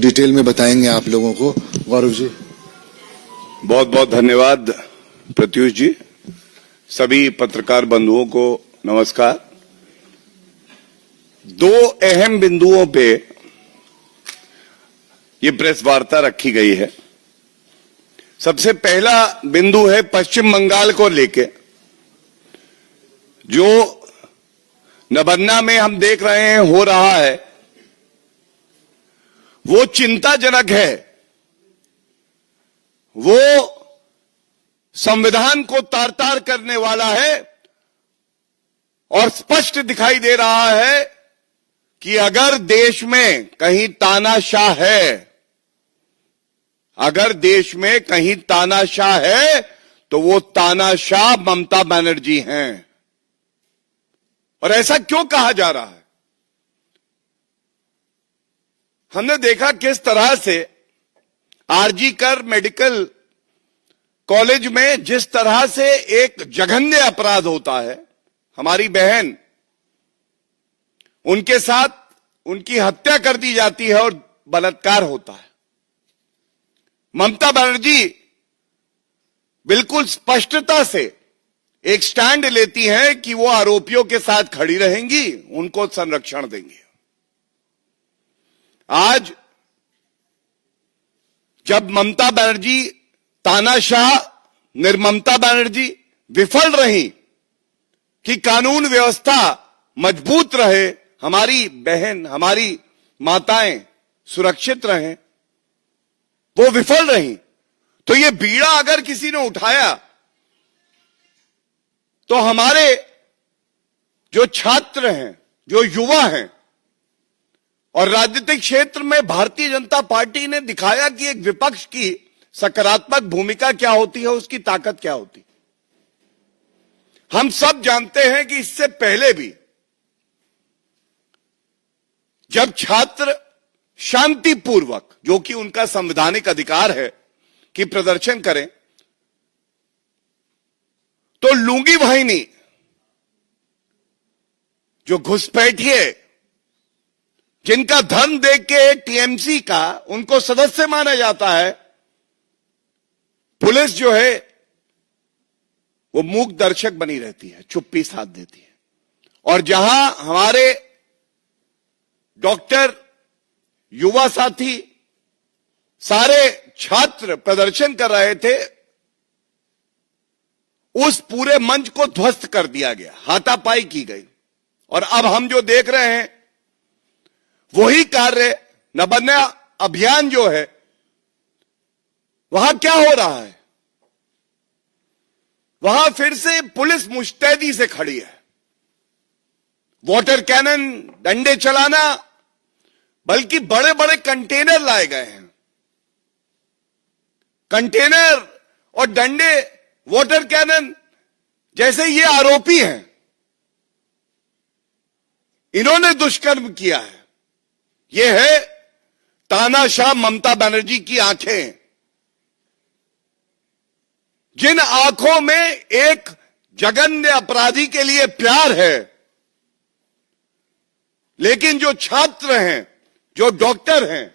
Detail में बताएंगे आप लोगों को। गौरव जी, बहुत बहुत धन्यवाद। प्रत्युष जी, सभी पत्रकार बंधुओं को नमस्कार। दो अहम बिंदुओं पे ये प्रेस वार्ता रखी गई है। सबसे पहला बिंदु है पश्चिम बंगाल को लेके, जो नबन्ना में हम देख रहे हैं हो रहा है, वो चिंताजनक है। वो संविधान को तार तार करने वाला है और स्पष्ट दिखाई दे रहा है कि अगर देश में कहीं तानाशाह है, अगर देश में कहीं तानाशाह है तो वो तानाशाह ममता बनर्जी हैं। और ऐसा क्यों कहा जा रहा है? हमने देखा किस तरह से आरजी कर मेडिकल कॉलेज में जिस तरह से एक जघन्य अपराध होता है, हमारी बहन, उनके साथ उनकी हत्या कर दी जाती है और बलात्कार होता है। ममता बनर्जी बिल्कुल स्पष्टता से एक स्टैंड लेती हैं कि वो आरोपियों के साथ खड़ी रहेंगी, उनको संरक्षण देंगी। आज जब ममता बनर्जी तानाशाह, निर्ममता बनर्जी विफल रही कि कानून व्यवस्था मजबूत रहे, हमारी बहन, हमारी माताएं सुरक्षित रहें, वो विफल रही, तो ये बीड़ा अगर किसी ने उठाया तो हमारे जो छात्र हैं, जो युवा हैं, और राजनीतिक क्षेत्र में भारतीय जनता पार्टी ने दिखाया कि एक विपक्ष की सकारात्मक भूमिका क्या होती है, उसकी ताकत क्या होती। हम सब जानते हैं कि इससे पहले भी जब छात्र शांतिपूर्वक, जो कि उनका संवैधानिक अधिकार है, कि प्रदर्शन करें, तो लूंगी वाहिनी, जो घुसपैठिए, जिनका धर्म देख के टीएमसी का उनको सदस्य माना जाता है, पुलिस जो है वो मूक दर्शक बनी रहती है, चुप्पी साध देती है। और जहां हमारे डॉक्टर, युवा साथी, सारे छात्र प्रदर्शन कर रहे थे, उस पूरे मंच को ध्वस्त कर दिया गया, हाथापाई की गई। और अब हम जो देख रहे हैं वही कार्य, नबन्ना अभियान जो है, वहां क्या हो रहा है? वहां फिर से पुलिस मुस्तैदी से खड़ी है। वाटर कैनन, डंडे चलाना, बल्कि बड़े बड़े कंटेनर लाए गए हैं। कंटेनर और डंडे, वाटर कैनन, जैसे ये आरोपी हैं, इन्होंने दुष्कर्म किया है। ये है तानाशाह ममता बनर्जी की आंखें, जिन आंखों में एक जघन्य अपराधी के लिए प्यार है, लेकिन जो छात्र हैं, जो डॉक्टर हैं,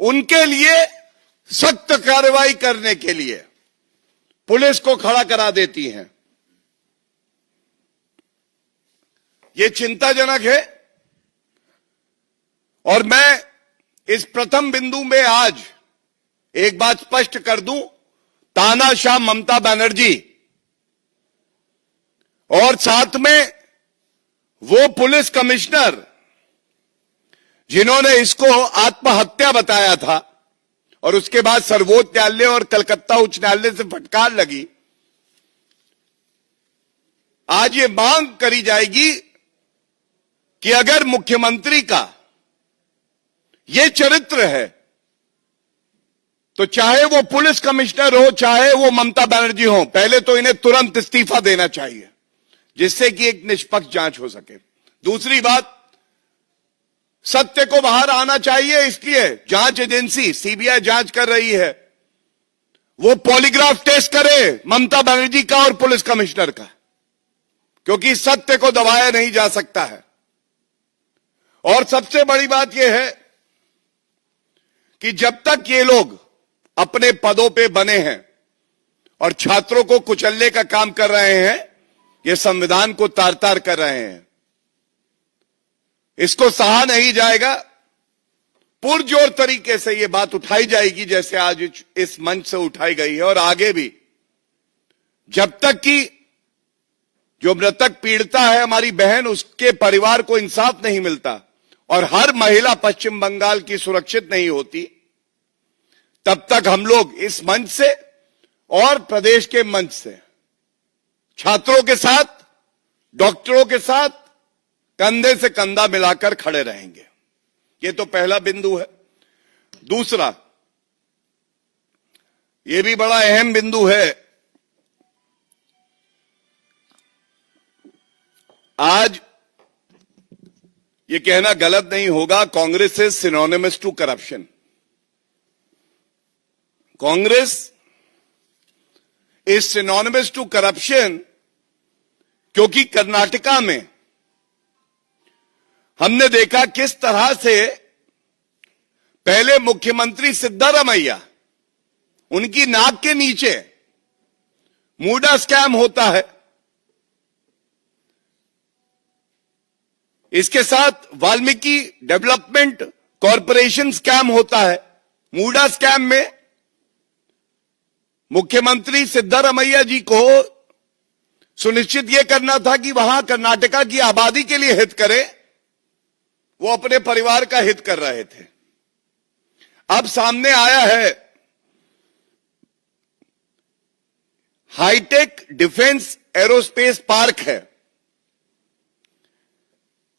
उनके लिए सख्त कार्रवाई करने के लिए पुलिस को खड़ा करा देती हैं। ये चिंताजनक है। और मैं इस प्रथम बिंदु में आज एक बात स्पष्ट कर दूं, तानाशाह ममता बनर्जी और साथ में वो पुलिस कमिश्नर जिन्होंने इसको आत्महत्या बताया था और उसके बाद सर्वोच्च न्यायालय और कलकत्ता उच्च न्यायालय से फटकार लगी, आज ये मांग करी जाएगी कि अगर मुख्यमंत्री का ये चरित्र है, तो चाहे वो पुलिस कमिश्नर हो, चाहे वो ममता बनर्जी हो, पहले तो इन्हें तुरंत इस्तीफा देना चाहिए, जिससे कि एक निष्पक्ष जांच हो सके। दूसरी बात, सत्य को बाहर आना चाहिए, इसलिए जांच एजेंसी सीबीआई जांच कर रही है, वो पॉलीग्राफ टेस्ट करे ममता बनर्जी का और पुलिस कमिश्नर का, क्योंकि सत्य को दबाया नहीं जा सकता है। और सबसे बड़ी बात यह है कि जब तक ये लोग अपने पदों पे बने हैं और छात्रों को कुचलने का काम कर रहे हैं, ये संविधान को तार तार कर रहे हैं, इसको सहा नहीं जाएगा। पुरजोर तरीके से ये बात उठाई जाएगी जैसे आज इस मंच से उठाई गई है, और आगे भी जब तक कि जो मृतक पीड़िता है हमारी बहन, उसके परिवार को इंसाफ नहीं मिलता और हर महिला पश्चिम बंगाल की सुरक्षित नहीं होती, तब तक हम लोग इस मंच से और प्रदेश के मंच से छात्रों के साथ, डॉक्टरों के साथ कंधे से कंधा मिलाकर खड़े रहेंगे। ये तो पहला बिंदु है। दूसरा, ये भी बड़ा अहम बिंदु है। आज ये कहना गलत नहीं होगा, Congress is synonymous to corruption. Congress is synonymous to corruption क्योंकि कर्नाटका में हमने देखा किस तरह से पहले मुख्यमंत्री सिद्धारमैया, उनकी नाक के नीचे मूडा स्कैम होता है, इसके साथ वाल्मीकि डेवलपमेंट कॉरपोरेशन स्कैम होता है। मूडा स्कैम में मुख्यमंत्री सिद्धारमैया जी को सुनिश्चित यह करना था कि वहां कर्नाटका की आबादी के लिए हित करे, वो अपने परिवार का हित कर रहे थे। अब सामने आया है हाईटेक डिफेंस एरोस्पेस पार्क है,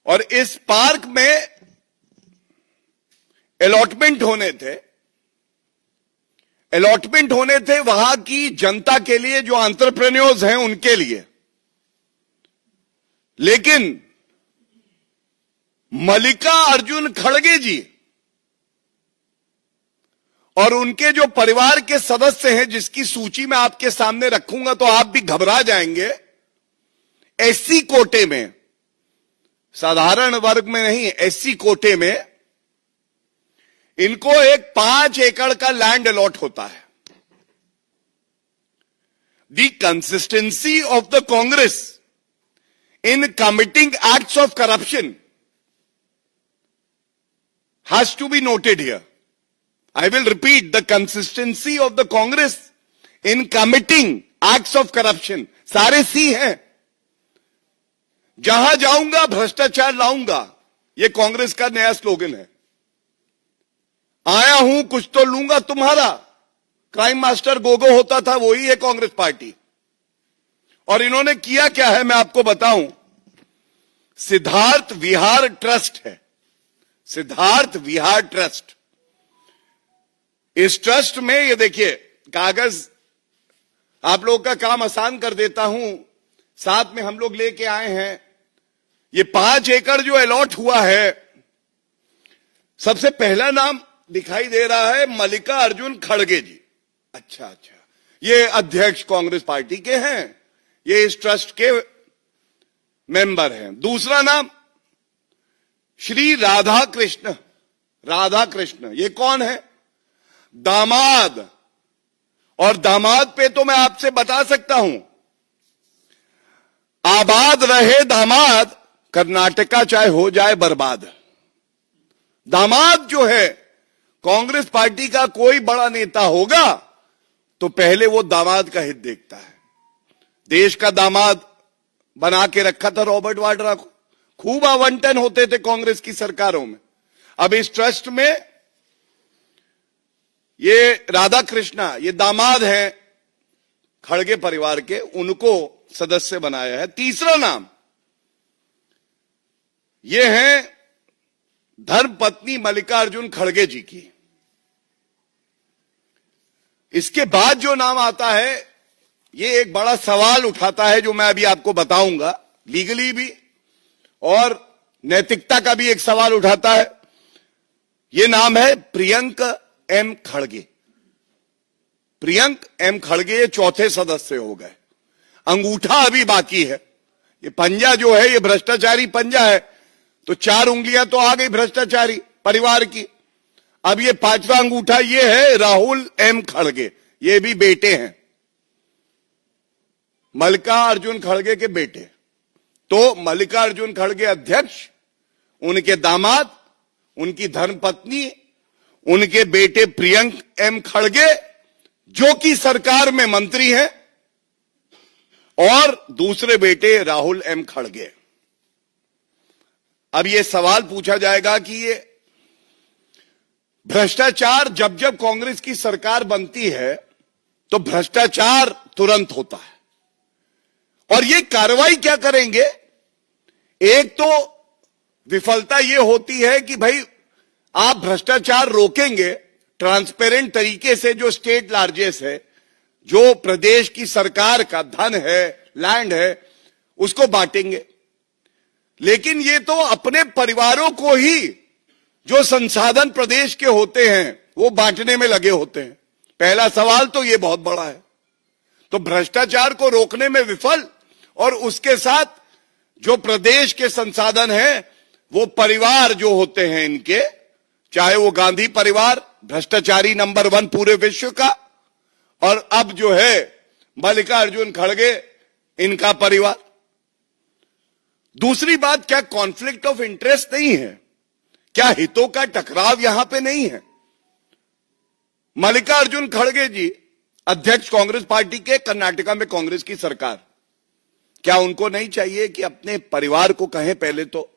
और इस पार्क में अलॉटमेंट होने थे वहां की जनता के लिए, जो एंटरप्रेन्योर्स हैं उनके लिए। लेकिन मल्लिका अर्जुन खड़गे जी और उनके जो परिवार के सदस्य हैं, जिसकी सूची मैं आपके सामने रखूंगा तो आप भी घबरा जाएंगे, एससी कोटे में, साधारण वर्ग में नहीं, एससी कोटे में इनको एक 5 एकड़ का लैंड अलॉट होता है। The consistency of the Congress in committing acts of corruption has to be noted here. I will repeat, the consistency of the Congress in committing acts of corruption, सारे सी हैं। जहां जाऊंगा भ्रष्टाचार लाऊंगा, ये कांग्रेस का नया स्लोगन है। आया हूं कुछ तो लूंगा तुम्हारा, क्राइम मास्टर गोगो होता था, वही है कांग्रेस पार्टी। और इन्होंने किया क्या है मैं आपको बताऊं। सिद्धार्थ विहार ट्रस्ट है, सिद्धार्थ विहार ट्रस्ट। इस ट्रस्ट में ये देखिए, कागज आप लोगों का काम आसान कर देता हूं, साथ में हम लोग लेके आए हैं। ये 5 एकड़ जो अलॉट हुआ है, सबसे पहला नाम दिखाई दे रहा है मल्लिका अर्जुन खड़गे जी। अच्छा, ये अध्यक्ष कांग्रेस पार्टी के हैं, ये इस ट्रस्ट के मेंबर हैं। दूसरा नाम श्री राधा कृष्ण, ये कौन है? दामाद। और दामाद पे तो मैं आपसे बता सकता हूं, आबाद रहे दामाद, कर्नाटका चाहे हो जाए बर्बाद। दामाद जो है, कांग्रेस पार्टी का कोई बड़ा नेता होगा तो पहले वो दामाद का हित देखता है। देश का दामाद बना के रखा था रॉबर्ट वाड्रा को, खूब आवंटन होते थे कांग्रेस की सरकारों में। अब इस ट्रस्ट में ये राधा कृष्णा, ये दामाद हैं खड़गे परिवार के, उनको सदस्य बनाया है। तीसरा नाम ये है धर्मपत्नी मल्लिकार्जुन खड़गे जी की। इसके बाद जो नाम आता है, ये एक बड़ा सवाल उठाता है, जो मैं अभी आपको बताऊंगा, लीगली भी और नैतिकता का भी एक सवाल उठाता है। ये नाम है प्रियंक एम खड़गे। प्रियंक एम खड़गे ये चौथे सदस्य हो गए। अंगूठा अभी बाकी है। ये पंजा जो है, ये भ्रष्टाचारी पंजा है। तो 4 उंगलियां तो आ गई भ्रष्टाचारी परिवार की। अब ये 5वां अंगूठा ये है राहुल एम खड़गे, ये भी बेटे हैं, मल्लिकार्जुन खड़गे के बेटे। तो मल्लिकार्जुन खड़गे अध्यक्ष, उनके दामाद, उनकी धर्मपत्नी, उनके बेटे प्रियंक एम खड़गे जो कि सरकार में मंत्री हैं, और दूसरे बेटे राहुल एम खड़गे। अब यह सवाल पूछा जाएगा कि ये भ्रष्टाचार जब जब कांग्रेस की सरकार बनती है तो भ्रष्टाचार तुरंत होता है, और ये कार्रवाई क्या करेंगे? एक तो विफलता ये होती है कि भाई आप भ्रष्टाचार रोकेंगे ट्रांसपेरेंट तरीके से, जो स्टेट लार्जेस्ट है, जो प्रदेश की सरकार का धन है, लैंड है, उसको बांटेंगे। लेकिन ये तो अपने परिवारों को ही जो संसाधन प्रदेश के होते हैं वो बांटने में लगे होते हैं। पहला सवाल तो ये बहुत बड़ा है। तो भ्रष्टाचार को रोकने में विफल, और उसके साथ जो प्रदेश के संसाधन हैं वो परिवार जो होते हैं इनके, चाहे वो गांधी परिवार भ्रष्टाचारी नंबर 1 पूरे विश्व का, और अब जो है मल्लिकार्जुन खड़गे इनका परिवार। दूसरी बात, क्या कॉन्फ्लिक्ट ऑफ इंटरेस्ट नहीं है? क्या हितों का टकराव यहां पे नहीं है? मल्लिकार्जुन खड़गे जी अध्यक्ष कांग्रेस पार्टी के, कर्नाटका में कांग्रेस की सरकार, क्या उनको नहीं चाहिए कि अपने परिवार को कहें पहले तो